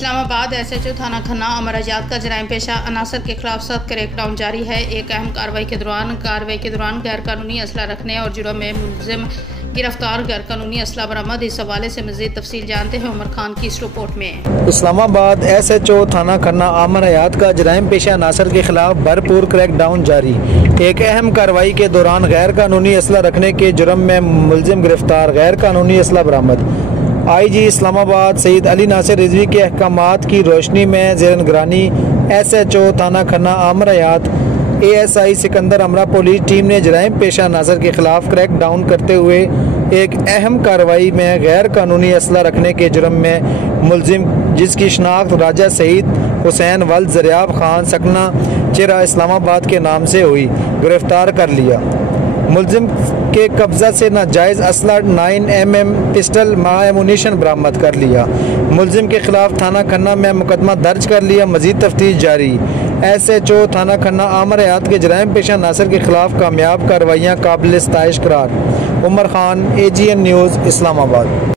Islamabad SHO थाना खन्ना अमर आजाद का जराइम पेशा अनासर के खिलाफ सख्त क्रैकडाउन जारी है। एक अहम कार्रवाई के दौरान गैर कानूनी असला रखने और जुर्म में मुलजिम गिरफ्तार, गैर कानूनी असला बरामद। इस हवाले से मज़ीद तफसील जानते हैं उमर खान की इस रिपोर्ट में। इस्लामाबाद SHO थाना खन्ना अमर आजाद का जराइम पेशा अनासर के खिलाफ भरपूर क्रैकडाउन जारी। एक अहम कार्रवाई के दौरान गैर कानूनी असला रखने के जुर्म में मुलजिम गिरफ्तार, गैर कानूनी असला बरामद। IG इस्लामाबाद सईद अली नासिर रिजवी के अहकामात की रोशनी में ज़ेर निगरानी SHO थाना खन्ना आमर हयात ASI सिकंदर अमरा पुलिस टीम ने जराइम पेशा नासर के खिलाफ क्रैक डाउन करते हुए एक अहम कार्रवाई में गैर कानूनी असला रखने के जुर्म में मुलजिम, जिसकी शनाख्त राजा सईद हुसैन वल्द ज़रियाब खान सकना चिरा इस्लामाबाद के नाम से हुई, गिरफ्तार कर लिया। मुलजिम के कब्जा से नाजायज़ असला 9mm पिस्टल एमुनीशन बरामद कर लिया। मुलजिम के खिलाफ थाना खन्ना में मुकदमा दर्ज कर लिया, मजीद तफ्तीश जारी। SHO थाना खन्ना आमर हयात के जराइम पेशा नासर के खिलाफ कामयाब कार्रवाइयाँ काबिल सताइश करार। Umar Khan, AGN news, Islamabad.